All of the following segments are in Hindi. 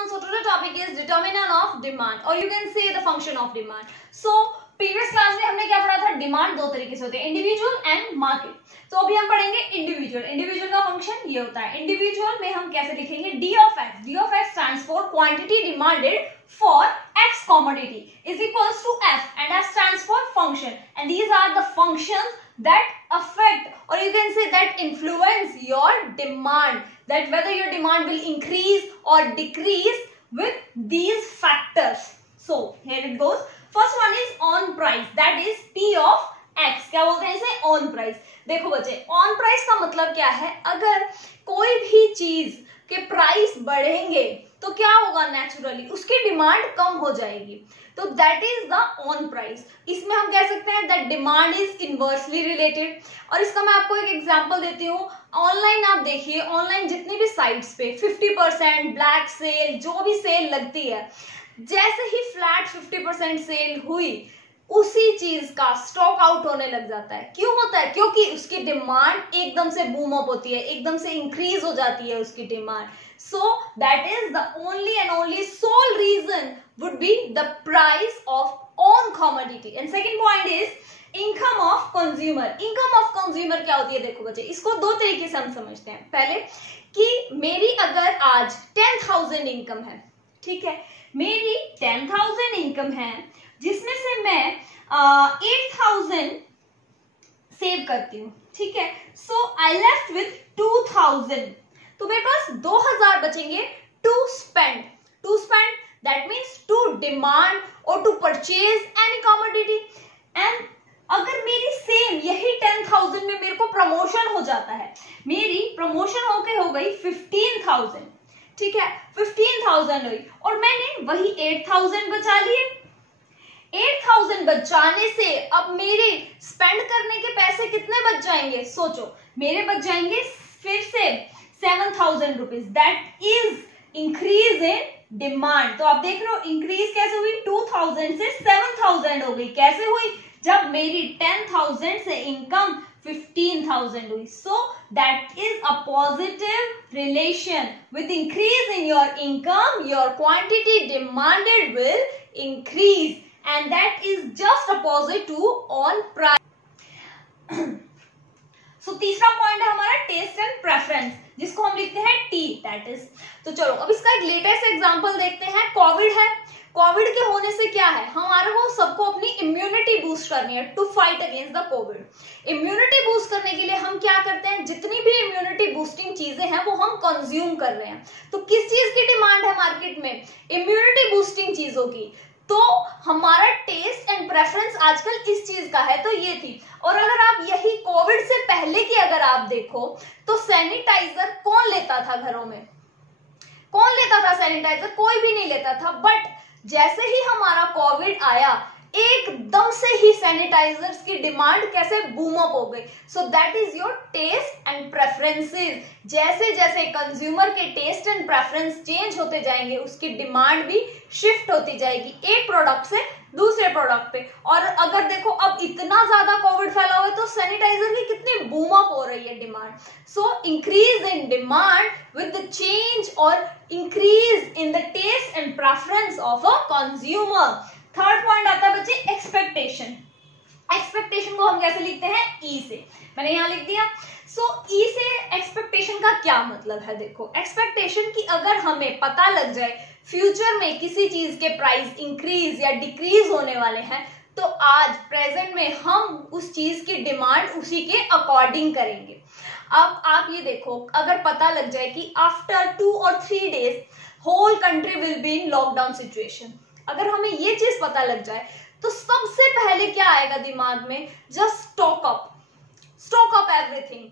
everyone, so today's topic is determinant of demand or you can say the function of demand. So previous class में हमने क्या पढ़ा था, डिमांड दो तरीके से होते हैं, इंडिविजुअल एंड मार्केट. तो अभी हम पढ़ेंगे इंडिविजुअल. इंडिविजुअल का फंक्शन ये होता है. इंडिविजुअल में हम कैसे लिखेंगे, D of x. D of x stands for quantity demanded for x commodity is equals to f, and f stands for function, and these are the functions that affect or you can say that influence your demand, that whether your demand will increase or decrease with these factors. So here it goes. First one is on price, that is p of x. क्या बोलते हैं इसे, ऑन प्राइस. देखो बच्चे, ऑन प्राइस का मतलब क्या है, अगर कोई भी चीज के प्राइस बढ़ेंगे तो क्या होगा, नेचुरली उसकी डिमांड कम हो जाएगी. तो that is the on price. इसमें हम कह सकते हैं that demand is inversely related. और इसका मैं आपको एक एग्जांपल देती हूँ. ऑनलाइन आप देखिए, ऑनलाइन जितनी भी साइट्स पे 50% ब्लैक सेल, जो भी सेल लगती है, जैसे ही फ्लैट 50% सेल हुई, उसी चीज का स्टॉक आउट होने लग जाता है. क्यों होता है, क्योंकि उसकी डिमांड एकदम से बूम अप होती है, एकदम से इंक्रीज हो जाती है उसकी demand. So that is the only and only sole reason would be the price of own commodity. And second point is income of consumer. Income of consumer क्या होती है, देखो बच्चे, इसको दो तरीके से हम समझते हैं. पहले कि मेरी अगर आज 10,000 इनकम है, ठीक है, मेरी 10,000 इनकम है, जिसमें से मैं 8,000 सेव करती हूँ, ठीक है. So I left with 2,000. तो मेरे पास 2,000 बचेंगे to spend. To spend that means to demand और to purchase any commodity. And अगर मेरी सेम यही 10,000 में मेरे को प्रमोशन हो जाता है, मेरी प्रमोशन होके हो गई 15,000, ठीक है, 15,000 हुई और मैंने वही 8,000 बचा लिए. 8,000 बचाने से अब मेरे स्पेंड करने के पैसे कितने बच जाएंगे, सोचो, मेरे बच जाएंगे फिर से 7,000 rupees. That is increase in demand. तो आप देख रहे हो इंक्रीज कैसे हुई, 2,000 से 7,000 हो गई. कैसे हुई, जब मेरी 10,000 से इनकम 15,000 हुई. सो that is a positive relation. With increase in your income your quantity demanded will increase, and that is just opposite to on price. So तीसरा पॉइंट है हमारा टेस्ट एंड प्रेफरेंस, जिसको हम लिखते हैं टी, दैट इज. तो चलो अब इसका एक लेटेस्ट एग्जांपल देखते हैं. कोविड है. कोविड के होने से क्या है, हमारे को सबको अपनी इम्यूनिटी बूस्ट करनी है to fight against the COVID. Immunity boost करने के लिए हम क्या करते हैं, जितनी भी इम्यूनिटी बूस्टिंग चीजें हैं वो हम कंज्यूम कर रहे हैं. तो किस चीज की डिमांड है मार्केट में, इम्यूनिटी बूस्टिंग चीजों की. तो हमारा टेस्ट एंड प्रेफरेंस आजकल इस चीज का है. तो ये थी. और अगर आप यही कोविड से पहले की अगर आप देखो तो सैनिटाइजर कौन लेता था घरों में, कौन लेता था सैनिटाइजर, कोई भी नहीं लेता था. बट जैसे ही हमारा कोविड आया, एकदम से ही सैनिटाइजर्स की डिमांड कैसे बूम अप हो गई. So that is your taste and preferences. जैसे जैसे कंज्यूमर के टेस्ट एंड प्रेफरेंस चेंज होते जाएंगे, उसकी डिमांड भी शिफ्ट होती जाएगी एक प्रोडक्ट से दूसरे प्रोडक्ट पे. और अगर देखो अब इतना ज्यादा कोविड फैला हुआ है तो सैनिटाइजर की कितनी बूम अप हो रही है demand. So increase in demand with the change और increase in the taste and preference of a consumer. Third point आता है बच्चे एक्सपेक्टेशन. एक्सपेक्टेशन को हम कैसे लिखते हैं, ई से. मैंने यहां लिख दिया. सो ई से एक्सपेक्टेशन का क्या मतलब है, देखो एक्सपेक्टेशन की अगर हमें पता लग जाए फ्यूचर में किसी चीज के प्राइस इंक्रीज या डिक्रीज होने वाले हैं, तो आज प्रेजेंट में हम उस चीज की डिमांड उसी के अकॉर्डिंग करेंगे. अब आप ये देखो, अगर पता लग जाए कि after 2 or 3 days whole country will be in lockdown situation, अगर हमें ये चीज पता लग जाए तो सबसे पहले क्या आएगा दिमाग में, जस्ट स्टॉक अप एवरीथिंग.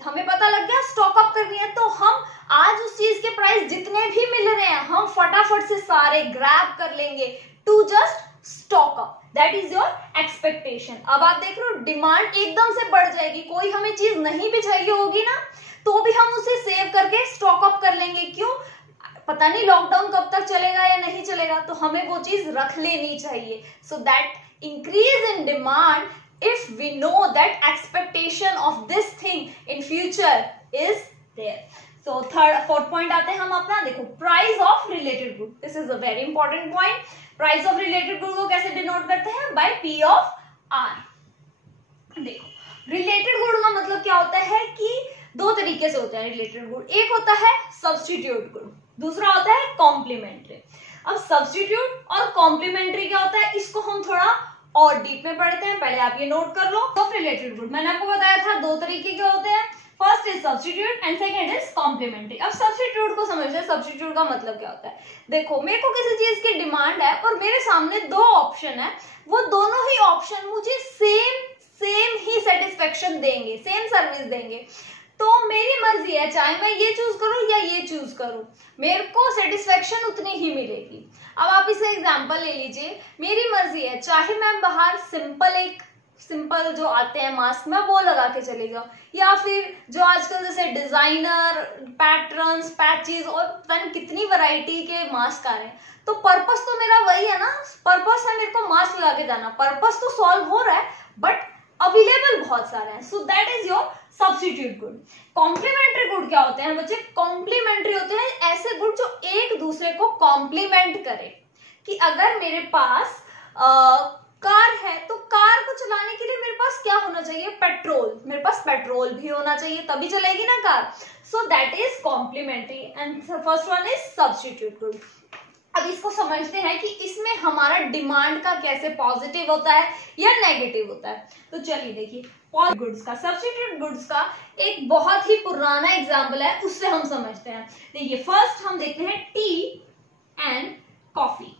हमें पता लग गया स्टॉक अप करनी है, तो हम आज उस चीज के प्राइस जितने भी मिल रहे हैं हम फटाफट से सारे ग्रैब कर लेंगे to just stock up. That is your expectation. अब आप देख रहे हो डिमांड एकदम से बढ़ जाएगी. कोई हमें चीज नहीं भी चाहिए होगी ना, तो भी हम उसे सेव करके स्टॉक अप कर लेंगे. क्यों, पता नहीं लॉकडाउन कब तक चलेगा या नहीं चलेगा, तो हमें वो चीज रख लेनी चाहिए. So that increase in demand if we know that expectation of this thing in future is there. तो फोर्थ पॉइंट आते हैं हम अपना, देखो price of related good. This is a very important point. Price of related good को कैसे डिनोट करते हैं? By P of R. देखो रिलेटेड गुड का मतलब क्या होता है कि दो तरीके से होता है रिलेटेड गुड। एक होता है सब्स्टिट्यूट गुड, दूसरा होता है कॉम्प्लीमेंट्री। अब सब्स्टिट्यूट और कॉम्प्लीमेंट्री क्या होता है, इसको हम थोड़ा और डीप में पढ़ते हैं। पहले आप ये नोट कर लो। ऑफ रिलेटेड गुड मैंने आपको बताया था दो तरीके के होते हैं, first is substitute and second is complementary. अब सब्स्टिट्यूट को समझते हैं। सब्स्टिट्यूट का मतलब क्या होता है? देखो मेरे को किसी चीज की डिमांड है और मेरे सामने दो ऑप्शन है, वो दोनों ही ऑप्शन मुझे सेम ही सेटिस्फेक्शन देंगे, सेम सर्विस देंगे। तो मेरी मर्जी है, चाहे मैं ये चूज करूं या ये चूज करूं, मेरे को सेटिस्फेक्शन उतनी ही मिलेगी। अब आप इसे एग्जांपल ले लीजिए, मेरी मर्जी है, चाहे मैं बाहर सिंपल जो आते हैं मास्क में वो लगा के चले जाओ, या फिर जो आजकल जैसे डिजाइनर पैटर्न्स पैचेस और पता नहीं कितनी वैरायटी के मास्क आ रहे हैं। तो पर्पस तो मेरा वही है ना, पर्पस है मेरे को मास्क लगा के जाना, पर्पस तो सॉल्व हो रहा है बट अवेलेबल बहुत सारे हैं। So that is your substitute good. Complementary good क्या होते हैं बच्चे? कॉम्प्लीमेंट्री होते हैं ऐसे गुड जो एक दूसरे को कॉम्प्लीमेंट करे। कि अगर मेरे पास कार है तो कार को चलाने के लिए मेरे पास क्या होना चाहिए? पेट्रोल। मेरे पास पेट्रोल भी होना चाहिए तभी चलेगी ना car. So that is complementary and first one is substitute good. अब इसको समझते हैं कि इसमें हमारा डिमांड का कैसे पॉजिटिव होता है या नेगेटिव होता है। तो चलिए देखिए गुड्स का, सब्स्टिट्यूट गुड्स का एक बहुत ही पुराना एग्जांपल है, उससे हम समझते हैं। देखिए फर्स्ट हम देखते हैं टी एंड कॉफी।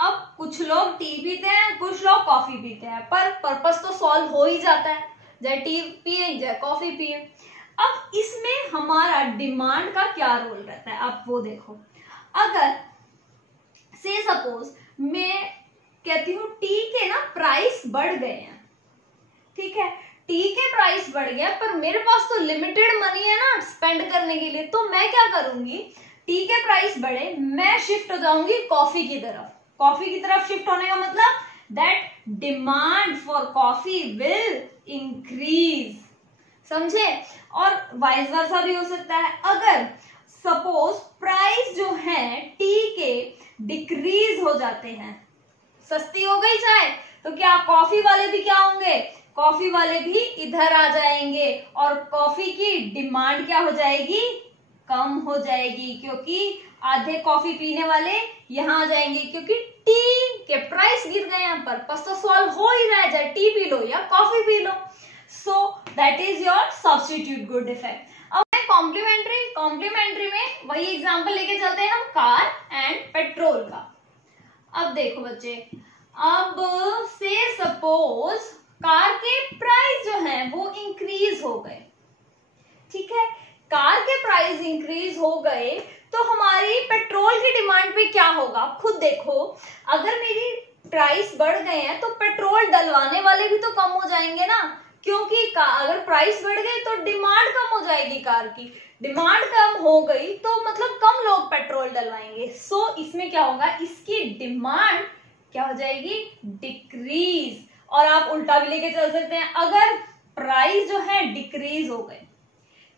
अब कुछ लोग टी पीते हैं, कुछ लोग कॉफी पीते हैं, पर पर्पस तो सॉल्व हो ही जाता है, चाहे टी पिए चाहे कॉफी पिए। अब इसमें हमारा डिमांड का क्या रोल रहता है, आप वो देखो। अगर से सपोज मैं कहती हूँ टी के ना प्राइस बढ़ गए हैं, ठीक है, टी के प्राइस बढ़ गया पर मेरे पास तो लिमिटेड मनी है ना स्पेंड करने के लिए, तो मैं क्या करूंगी, टी के प्राइस बढ़े, मैं शिफ्ट हो जाऊंगी कॉफी की तरफ। कॉफी की तरफ शिफ्ट होने का मतलब that demand for coffee will increase, समझे। और वाइस वर्सा भी हो सकता है। अगर सपोज प्राइस जो है टी के डिक्रीज हो जाते हैं, सस्ती हो गई चाय, तो क्या कॉफी वाले भी क्या होंगे, कॉफी वाले भी इधर आ जाएंगे और कॉफी की डिमांड क्या हो जाएगी, कम हो जाएगी, क्योंकि आधे कॉफी पीने वाले यहां आ जाएंगे क्योंकि टी के प्राइस गिर गए हैं। पर्पस तो सॉल्व हो ही रहा है, चाहे टी पी लो या coffee P low. So that is your substitute good effect. अब कॉम्प्लीमेंट्री में वही एग्जांपल लेके चलते हैं हम कार एंड पेट्रोल का। अब देखो बच्चे, अब से सपोज कार के प्राइस जो हैं वो इंक्रीज हो गए, ठीक है, कार के प्राइस इंक्रीज हो गए तो हमारी पेट्रोल की डिमांड पे क्या होगा, खुद देखो। अगर मेरी प्राइस बढ़ गए हैं तो पेट्रोल डलवाने वाले भी तो कम हो जाएंगे ना, क्योंकि अगर प्राइस बढ़ गई तो डिमांड कम हो जाएगी, कार की डिमांड कम हो गई तो मतलब कम लोग पेट्रोल डलवाएंगे। सो इसमें क्या होगा, इसकी डिमांड क्या हो जाएगी, डिक्रीज। और आप उल्टा भी लेके चल सकते हैं, अगर प्राइस जो है डिक्रीज हो गए,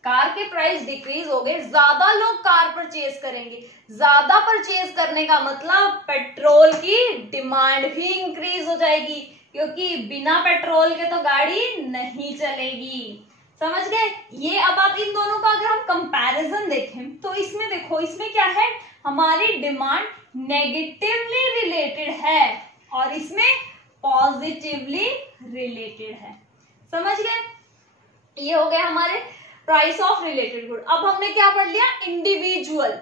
कार के प्राइस डिक्रीज हो गए, ज्यादा लोग कार परचेज करेंगे, ज्यादा परचेज करने का मतलब पेट्रोल की डिमांड भी इंक्रीज हो जाएगी, क्योंकि बिना पेट्रोल के तो गाड़ी नहीं चलेगी, समझ गए। ये अब आप इन दोनों का अगर हम कंपैरिजन देखें तो इसमें देखो, इसमें क्या है, हमारी डिमांड नेगेटिवली रिलेटेड है और इसमें पॉजिटिवली रिलेटेड है, समझ गए। ये हो गया हमारे प्राइस ऑफ रिलेटेड गुड। अब हमने क्या पढ़ लिया, इंडिविजुअल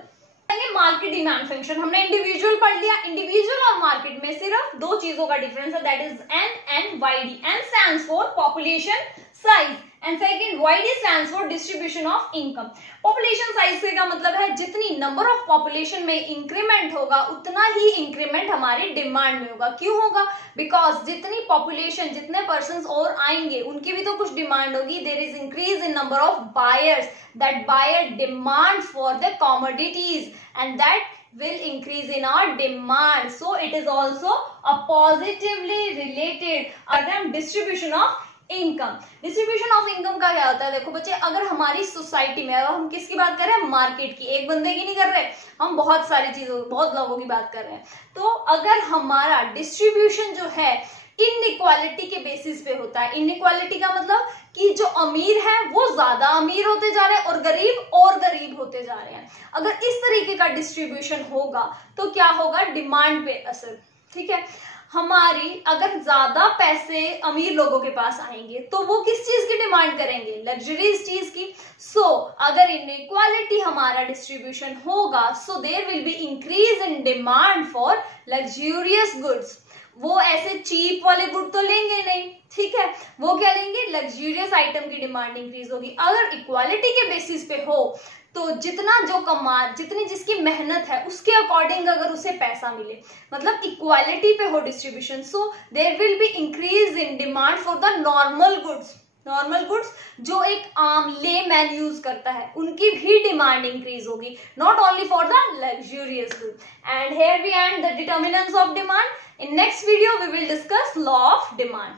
मार्केट डिमांड फंक्शन। हमने इंडिविजुअल पढ़ लिया। इंडिविजुअल और मार्केट में सिर्फ दो चीजों का डिफरेंस है, that is N and Y D. N stands for population size and second Y D stands for distribution of income. Population size से का मतलब है जितनी नंबर ऑफ पॉपुलेशन में इंक्रीमेंट होगा उतना ही इंक्रीमेंट हमारी डिमांड में होगा। क्यों होगा, बिकॉज जितनी पॉपुलेशन, जितने पर्सन्स और आएंगे उनकी भी तो कुछ डिमांड होगी। There is increase in number of buyers, that buyer demand for the commodities and that will increase in our demand. So it is also a positively related distribution of income. Distribution of income का क्या होता है, देखो बच्चे, अगर हमारी सोसाइटी में, अगर हम किसकी बात कर रहे हैं, मार्केट की, एक बंदे की नहीं कर रहे, हम बहुत सारी चीजों, बहुत लोगों की बात कर रहे हैं। तो अगर हमारा डिस्ट्रीब्यूशन जो है इनइक्वालिटी के बेसिस पे होता है, इनइक्वालिटी का मतलब कि जो अमीर है वो ज्यादा अमीर होते जा रहे हैं और गरीब होते जा रहे हैं। अगर इस तरीके का डिस्ट्रीब्यूशन होगा तो क्या होगा, डिमांड पे असर। ठीक है, हमारी अगर ज्यादा पैसे अमीर लोगों के पास आएंगे तो वो किस चीज की डिमांड करेंगे, लग्जरीज चीज की। सो अगर इनइक्वालिटी हमारा डिस्ट्रीब्यूशन होगा, so there will be increase in demand for luxurious goods. वो ऐसे चीप वाले गुड तो लेंगे नहीं, ठीक है, वो क्या लेंगे, लग्जूरियस आइटम की डिमांड इंक्रीज होगी। अगर इक्वालिटी के बेसिस पे हो तो जितना जो जितनी जिसकी मेहनत है उसके अकॉर्डिंग अगर उसे पैसा मिले, मतलब इक्वालिटी पे हो distribution, so there will be increase in demand for the normal goods. Normal goods जो एक आम ले मैन यूज करता है, उनकी भी डिमांड इंक्रीज होगी, not only for the luxurious good. And here we end the determinants of demand. In next video we will discuss law of demand.